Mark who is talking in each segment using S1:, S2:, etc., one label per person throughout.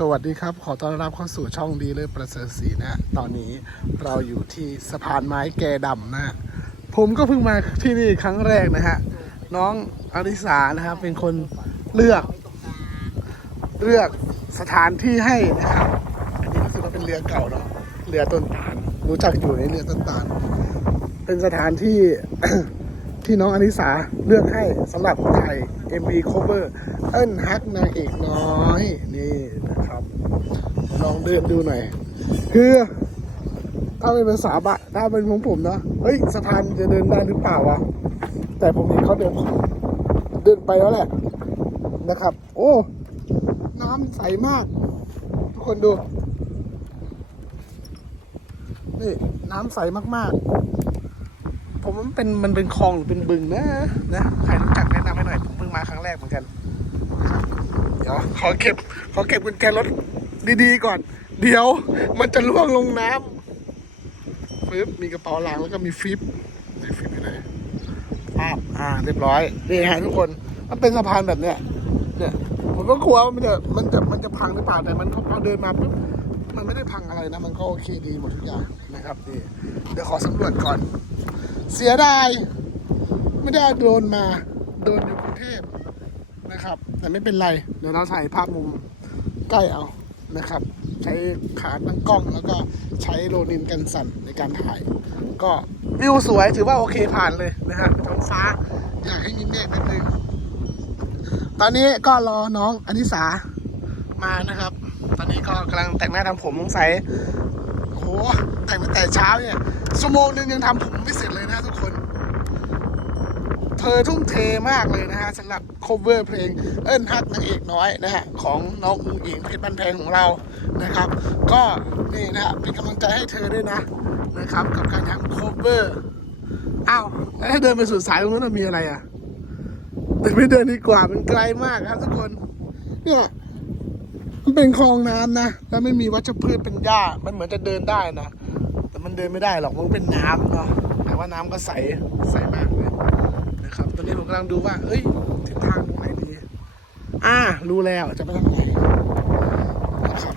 S1: สวัสดีครับ ขอต้อนรับเข้าสู่ช่องดีเลยประเสริฐศรีนะ ตอนนี้เราอยู่ที่สะพานไม้แกดำนะฮะผมก็เพิ่งมาที่นี่ครั้งแรกนะฮะ น้องอริสานะครับ เป็นคนเลือก เลือกสถานที่ให้นะครับ อันนี้รู้สึกว่าเป็นเรือเก่าเนาะ เรือต้นตาล รู้จักอยู่ในเรือต้นตาล เป็นสถานที่ ที่น้องอนิสาเลือกให้สำหรับถ่าย MV cover เอิ้นฮักนางเอกน้อย นี่นะครับ ลองเดินดูหน่อย คือ ถ้าเป็นภาษาบะถ้าเป็นของผมนะเฮ้ยสะพานจะเดินได้หรือเปล่าวะแต่ผมเห็นเขาเดินเดินไปแล้วแหละนะครับ โอ้ น้ำใสมาก ทุกคนดู นี่ น้ำใสมากๆ ผมว่ามันเป็นมันเป็นคลองหรือเป็นบึงนะนะใครรู้จักแนะนำให้หน่อยผมเพิ่งมาครั้งแรกเหมือนกันเดี๋ยวขอเก็บขอเก็บกุญแจรถดีๆก่อน เดี๋ยวมันจะล่วงลงน้ำฟิบมีกระเป๋าหลังแล้วก็มีฟิปไหนฟิปอยู่ไหนอ่าอ่า เรียบร้อยนี่ฮะทุกคนมันเป็นสะพานแบบเนี้ยเนี่ยผมก็กลัวว่ามันจะมันจะมันจะพังหรือเปล่าแต่มันพอเดินมาปุ๊บมันไม่ได้พังอะไรนะ มันก็โอเคดีหมดทุกอย่างนะครับนี่เดี๋ยวขอสำรวจก่อน เสียดาย ไม่ได้เอาโดนมา โดนอยู่กรุงเทพนะครับ แต่ไม่เป็นไร เดี๋ยวเราถ่ายภาพมุมใกล้เอานะครับ ใช้ขาตั้งกล้องแล้วก็ใช้โรนินกันสั่นในการถ่าย ก็วิวสวยถือว่าโอเคผ่านเลยนะฮะท้องฟ้า อยากให้มีเมฆนิดนึงตอนนี้ก็รอน้องอนิสามานะครับ ตอนนี้ก็กำลังแต่งหน้าทำผมสงสัยโหแต่งตั้งแต่เช้าเนี่ย ชั่วโมงหนึ่งยังทำผมไม่เสร็จเลยนะทุกคน เธอทุ่มเทมากเลยนะฮะสำหรับ cover เพลงเอิ้นฮักนางเอกน้อยนะฮะของน้องอุ้งอิงเพชรบันแพงของเรานะครับ ก็นี่นะฮะเป็นกำลังใจให้เธอด้วยนะนะครับ กับการทำ cover อ้าวแล้วถ้าเดินไปสุดสายตรงนั้นมีอะไรอะแต่ไม่เดินดีกว่ามันไกลมากครับทุกคนเนี่ยมันเป็นคลองน้ำนะ แล้วไม่มีวัชพืชเป็นหญ้า มันเหมือนจะเดินได้นะ มันเดินไม่ได้หรอกมันเป็นน้ำเนาะแต่ว่าน้ำก็ใสใสมากเลยนะครับ ตอนนี้ผมกำลังดูว่า เอ้ยทิศทางตรงไหนดี อ่า รู้แล้วจะไปทางไหนนะครับ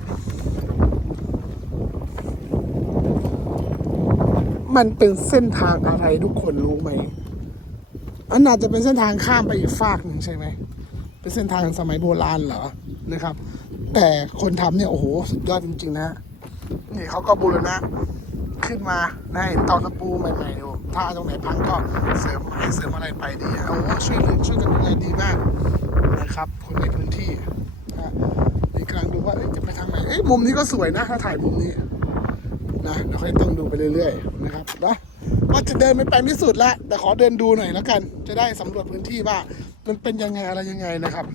S1: มันเป็นเส้นทางอะไรทุกคนรู้ไหมอันอาจะเป็นเส้นทางข้ามไปอีกฝากหนึ่งใช่ไหม เป็นเส้นทางสมัยโบราณเหรอ นะครับ แต่คนทำเนี่ย โอ้โห สุดยอดจริง ๆ นะ นี่เขาก็บูรณะ ขึ้นมานะเห็นตอกตะปูใหม่ๆดูถ้าตรงไหนพังก็เสริมไม้เสริมอะไรไปดีโอ้โหช่วยเหลือช่วยกันดูแลดีมากนะครับคนในพื้นที่นะนี่กำลังดูว่าจะไปทางไหนเอ้ยมุมนี้ก็สวยนะถ้าถ่ายมุมนี้นะเดี๋ยวค่อยต้องดูไปเรื่อยๆนะครับนะว่าจะเดินไม่ไปไม่สุดละแต่ขอเดินดูหน่อยแล้วกัน จะได้สำรวจพื้นที่ว่ามันเป็นยังไงอะไรยังไงนะครับ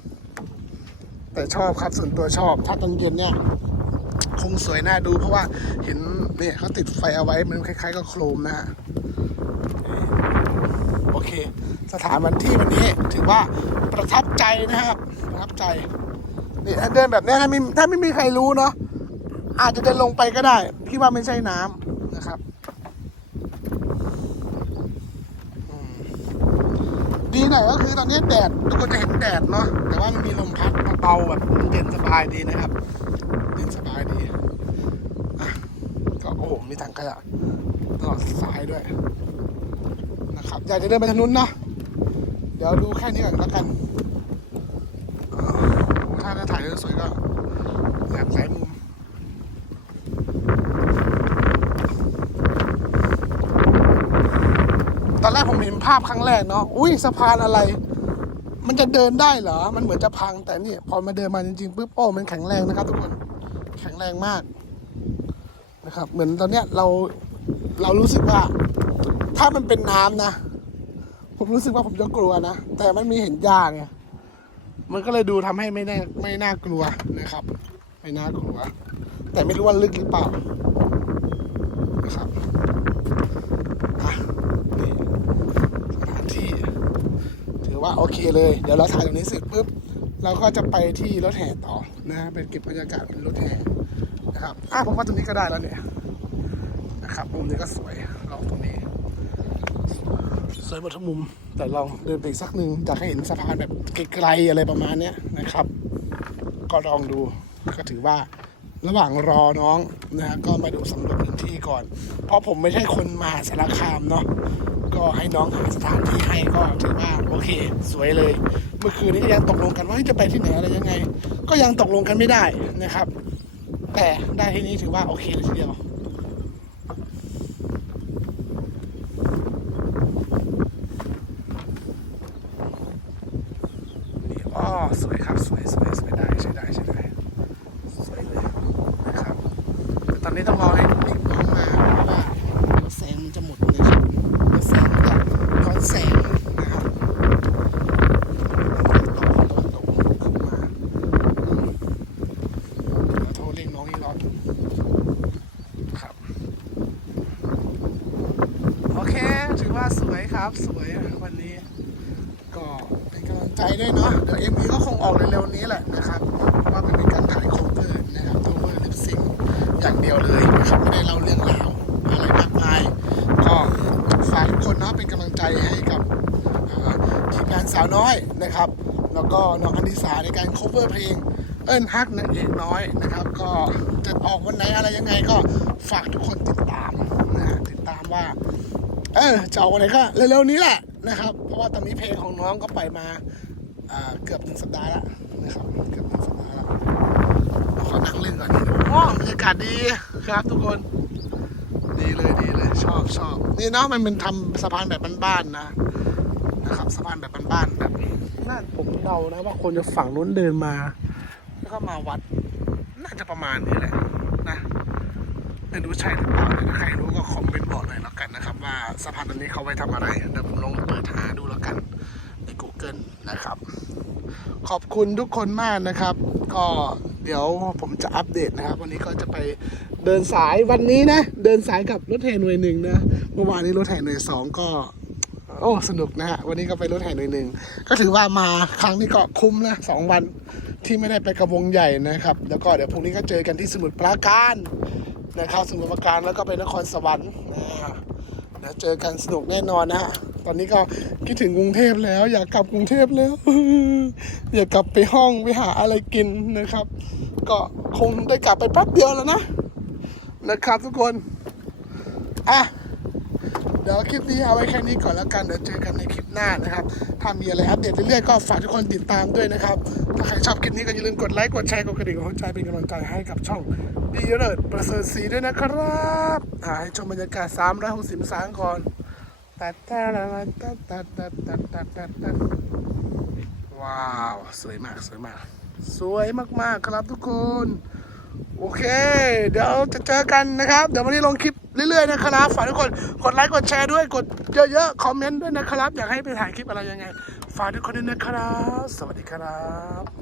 S1: แต่ชอบครับส่วนตัวชอบถ้าตอนเย็นเนี่ย คงสวยน่าดู เพราะว่าเห็นเนี่ยเขาติดไฟเอาไว้มันคล้าย ๆกับโครมนะฮะโอเค สถานวันที่วันนี้ถือว่าประทับใจนะครับ ประทับใจนี่เดินแบบนี้ถ้าไม่ถ้าไม่มีใครรู้เนาะอาจจะเดินลงไปก็ได้พี่ว่าไม่ใช่น้ำนะครับดีหน่อยก็คือตอนนี้แดดทุกคนจะเห็นแดดเนาะแต่ว่ามันมีลมพัดเบาแบบเย็นสบายดีนะครับเย็นสบายดีอะก็โอ้โห มีถังขยะตลอดสายด้วยนะครับอยากจะเดินไปทางนู้นเนาะเดี๋ยวดูแค่นี้ก่อนแล้วกันถ้าจะถ่ายสวยก็อยากใส่มุมตอนแรกผมเห็นภาพครั้งแรกเนาะอุ้ยสะพานอะไร มันจะเดินได้เหรอ มันเหมือนจะพังแต่นี่พอมาเดินมาจริงๆปุ๊บโอ้มันแข็งแรงนะครับทุกคนแข็งแรงมาก นะครับ เหมือนตอนเนี้ยเราเรารู้สึกว่า ถ้ามันเป็นน้ำนะ ผมรู้สึกว่าผมจะกลัวนะ แต่มันมีเห็นหญ้าไงมันก็เลยดูทำให้ไม่น่าไม่น่ากลัวนะครับ ไม่น่ากลัว แต่ไม่รู้ว่าลึกหรือเปล่านะครับอะสถานที่ ถือว่าโอเคเลย เดี๋ยวเราถ่ายตรงนี้เสร็จปุ๊บเราก็จะไปที่รถแห่ต่อนะฮะเป็นเก็บบรรยากาศเป็นรถแห่ นะครับอะผมว่าตรงนี้ก็ได้แล้วเนี่ยนะครับมุมนี้ก็สวยลองตรงนี้ สวยหมดทั้งมุม แต่ลองเดินไปอีกสักหนึ่งอยากให้เห็นสะพานแบบไกลๆอะไรประมาณเนี้ยนะครับ ก็ลองดูก็ถือว่าระหว่างรอน้องนะฮะก็มาดูสำรวจพื้นที่ก่อน เพราะผมไม่ใช่คนมาสารคามเนาะก็ให้น้องหาสถานที่ให้ก็ถือว่าโอเค สวยเลย เมื่อคืนนี้ก็ยังตกลงกันว่าจะไปที่ไหนอะไรยังไง ก็ยังตกลงกันไม่ได้นะครับ แต่ได้ที่นี้ถือว่าโอเคเลยทีเดียวนี่อ๋อสวยครับ สวยสวยสวยได้ใช้ได้ใช้ได้สวยเลยนะครับแต่ตอนนี้ต้องรอให้เด็กน้องมาเพราะว่าเดี๋ยวแสงมันจะหมดเลยครับเดี๋ยวแสงมันจะย้อนแสงนะครับตกตกตกขึ้นมาอืมเดี๋ยวโทรเรียกน้องอีกรอบครับ โอเค ถือว่า รับสวยวันนี้ ก็เป็นกำลังใจด้วยเนาะเดี๋ยวเอ็มวีก็คงออกเร็วๆนี้แหละนะครับเพราะว่ามันเป็นการถ่ายโคเวอร์นะครับโคเวอร์ลิปซิงอย่างเดียวเลยนะครับไม่ได้เล่าเรื่องราวอะไรมากมายก็ฝากทุกคนเนาะเป็นกำลังใจให้กับทีมงานสาวน้อยนะครับ แล้วก็น้องอันดิสาในการโคเวอร์เพลงเอิ้นฮักนางเอกน้อยนะครับ ก็จะออกวันไหนอะไรยังไงก็ฝากทุกคนติดตามนะติดตามว่า เออจะออกวันไหนก็เร็วๆนี้แหละนะครับ เพราะว่าตอนนี้เพลงของน้องก็ปล่อยมาเกือบหนึ่งสัปดาห์แล้วนะครับเกือบหนึ่งสัปดาห์แล้วขอนั่งเล่นก่อนโอ้บรรยากาศดีครับทุกคนดีเลยดีเลยชอบชอบนี่เนาะมันเป็นทำสะพานแบบบ้านๆนะนะครับสะพานแบบบ้านๆแบบน่าผมเดานะว่าคนจะฝั่งนู้นเดินมา แล้วก็มาวัด น่าจะประมาณนี้แหละนะ ไม่รู้ใช่หรือเปล่าใครรู้ก็คอมเมนต์บอกหน่อยแล้วกันนะครับ ว่าสะพานอันนี้เขาไว้ทำอะไรเดี๋ยวผมลองเปิดหาดูแล้วกันใน Google นะครับ ขอบคุณทุกคนมากนะครับ ก็เดี๋ยวผมจะอัปเดตนะครับ วันนี้ก็จะไปเดินสายวันนี้นะ เดินสายกับรถแห่หน่วยหนึ่งนะเมื่อวานนี้รถแห่หน่วยสองก็โอ้สนุกนะฮะวันนี้ก็ไปรถแห่หน่วยหนึ่งก็ถือว่ามาครั้งนี้ก็คุ้มนะสองวันที่ไม่ได้ไปกระวงใหญ่นะครับ แล้วก็เดี๋ยวพรุ่งนี้ก็เจอกันที่สมุทรปราการ นะครับสมุทรปราการแล้วก็ไปนครสวรรค์นะฮะเดี๋ยวเจอกันสนุกแน่นอนนะฮะตอนนี้ก็คิดถึงกรุงเทพแล้ว อยากกลับกรุงเทพแล้ว อยากกลับไปห้องไปหาอะไรกินนะครับ ก็คงได้กลับไปแป๊บเดียวแล้วนะ นะครับทุกคน อะ เดี๋ยวคลิปนี้เอาไว้แค่นี้ก่อนแล้วกันเดี๋ยวเจอกันในคลิปหน้านะครับ ถ้ามีอะไรอัปเดตเรื่อยๆก็ฝากทุกคนติดตามด้วยนะครับ ถ้าใครชอบคลิปนี้ก็อย่าลืมกดไลค์กดแชร์กดกระดิ่งกดหัวใจเป็นกำลังใจให้กับช่องดีเลิศประเสริฐศรีด้วยนะครับอ่าให้ชมบรรยากาศ360องศาก่อนตัดตัดตัดตัดตัดตัดตัดตัดตัดว้าว สวยมากสวยมาก สวยมากๆครับทุกคน โอเค เดี๋ยวจะเจอกันนะครับ เดี๋ยววันนี้ลงคลิปเรื่อยๆนะครับฝากทุกคนกดไลค์กดแชร์ด้วยกดเยอะๆคอมเมนต์ด้วยนะครับ อยากให้ไปถ่ายคลิปอะไรยังไงฝากทุกคนด้วยนะครับ สวัสดีครับ